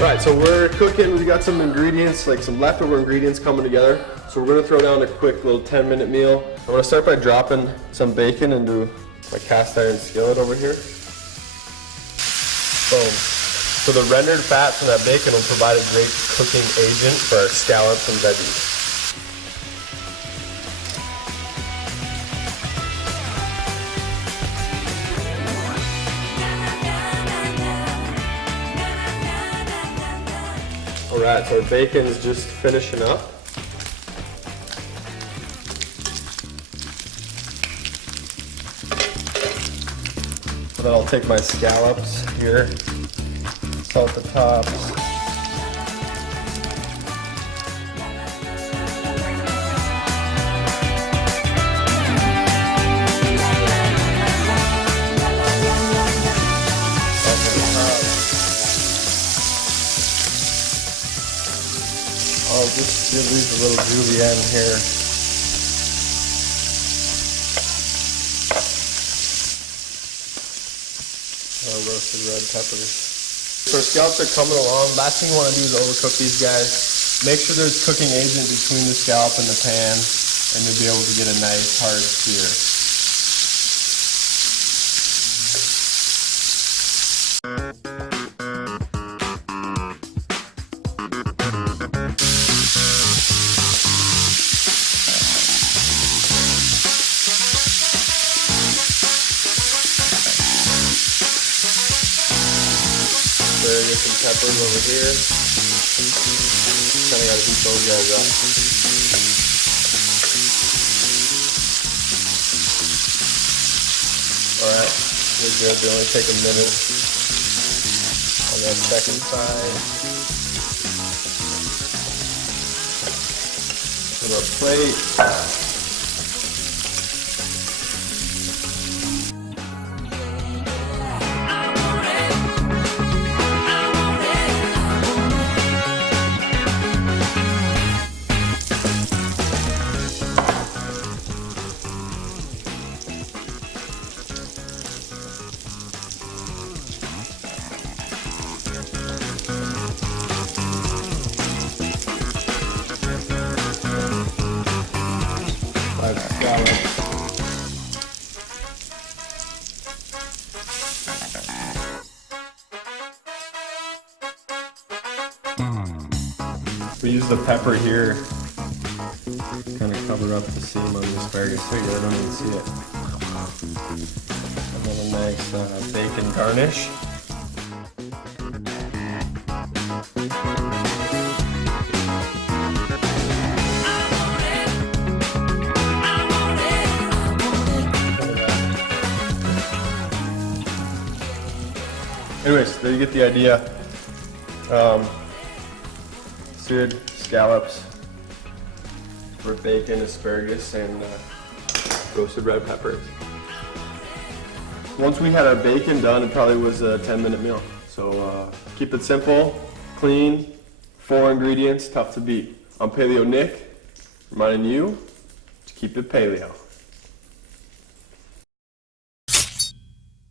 Right, so we're cooking. We got some ingredients, like some leftover ingredients coming together. So we're gonna throw down a quick little 10-minute meal. I'm gonna start by dropping some bacon into my cast iron skillet over here. Boom. So the rendered fat from that bacon will provide a great cooking agent for our scallops and veggies. Alright, so our bacon is just finishing up. So then I'll take my scallops here, salt the tops. I'll just give these a little julienne here. Roasted red peppers. So our scallops are coming along. Last thing you want to do is overcook these guys. Make sure there's cooking agent between the scallop and the pan, and you'll be able to get a nice hard sear. Get some peppers over here. Kind of gotta heat those guys up. Alright, we're good. They only take a minute on that second side. Put our plate. We use the pepper here, kind of cover up the seam on the asparagus. There you go, I don't even see it. And then a nice bacon garnish. Anyways, there you get the idea. Seared scallops with bacon, asparagus, and roasted red peppers. Once we had our bacon done, it probably was a 10-minute meal. So keep it simple, clean, 4 ingredients, tough to beat. I'm Paleo Nick, reminding you to keep it paleo.